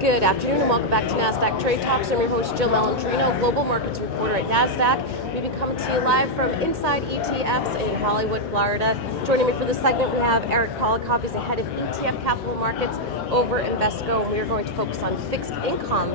Good afternoon and welcome back to Nasdaq Trade Talks. I'm your host, Jill Malandrino, Global Markets Reporter at Nasdaq. We've been coming to you live from Inside ETFs in Hollywood, Florida. Joining me for this segment, we have Eric Polikoff. He's the head of ETF Capital Markets over Invesco, and we are going to focus on fixed income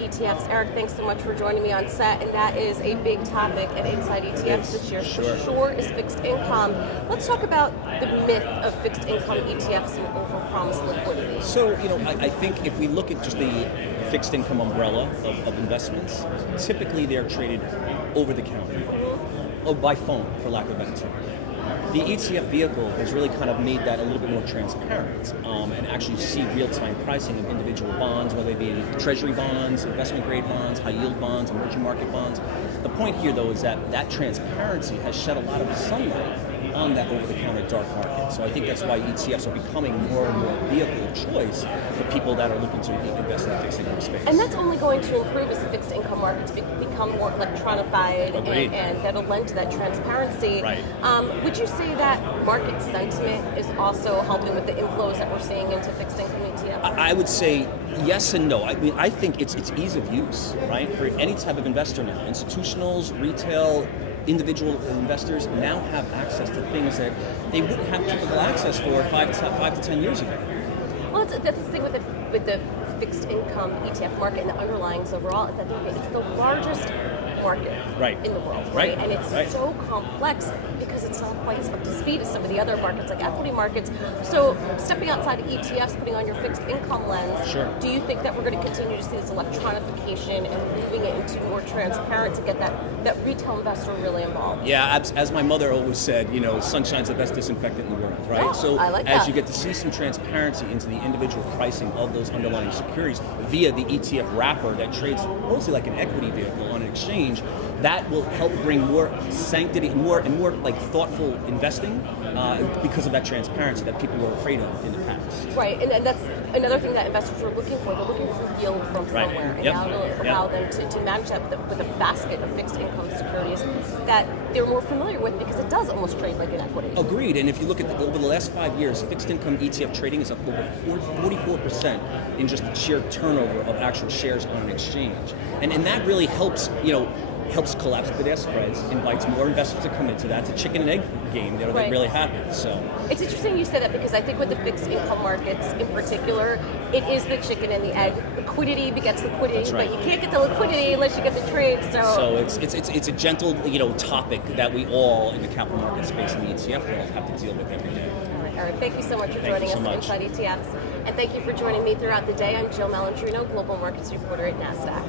ETFs. Eric, thanks so much for joining me on set, and that is a big topic at Inside ETFs this year. For sure is fixed income. Let's talk about the myth of fixed income ETFs and overpromised liquidity. So, I think if we look at just the fixed income umbrella of investments, typically they're traded over the counter, or by phone, for lack of a better term. The ETF vehicle has really kind of made that a little bit more transparent and actually see real-time pricing of individual bonds, whether they be treasury bonds, investment-grade bonds, high-yield bonds, emerging market bonds. The point here, though, is that transparency has shed a lot of sunlight on that over-the-counter dark market. So I think that's why ETFs are becoming more and more a vehicle of choice for people that are looking to invest in the fixed income space. And that's only going to improve as the fixed income markets become more electronified and that'll lend to that transparency. Right. Would you say that market sentiment is also helping with the inflows that we're seeing into fixed income ETFs? I would say yes and no. I mean, I think it's ease of use, right? For any type of investor now, institutionals, retail, individual investors now have access to things that they wouldn't have typical access for 5 to 10 years ago. Well, that's the thing with the fixed income ETF market and the underlyings overall is that it's the largest market in the world, right? And it's so complex because it's not quite as up to speed as some of the other markets like equity markets. So stepping outside of ETFs, putting on your fixed income lens, do you think that we're going to continue to see this electronification and moving it into more transparent to get that retail investor really involved? Yeah, as my mother always said, sunshine's the best disinfectant in the world, right? Oh, so I like as that. you get to see some transparency into the individual pricing of those underlying securities via the ETF wrapper that trades mostly like an equity vehicle on an exchange, that will help bring more sanctity, more like thoughtful investing because of that transparency that people were afraid of in the past. Right, and that's another thing that investors are looking for. They're looking for yield from somewhere, and now it'll allow them to manage that with a basket of fixed income securities that they're more familiar with because it does almost trade like an equity. Agreed, and if you look at over the last 5 years, fixed income ETF trading is up over 44% in just the sheer turnover of actual shares on an exchange, and that really helps collapse bid-ask spreads, invites more investors to come into that. It's a chicken and egg game that really happens. So it's interesting you say that because I think with the fixed income markets in particular, it is the chicken and the egg. Liquidity begets liquidity, but you can't get the liquidity unless you get the trade. So it's a gentle topic that we all in the capital market space in the ETF world have to deal with every day. All right, Eric, thank you so much for joining us on Inside ETFs, and thank you for joining me throughout the day. I'm Jill Malandrino, Global Markets Reporter at Nasdaq.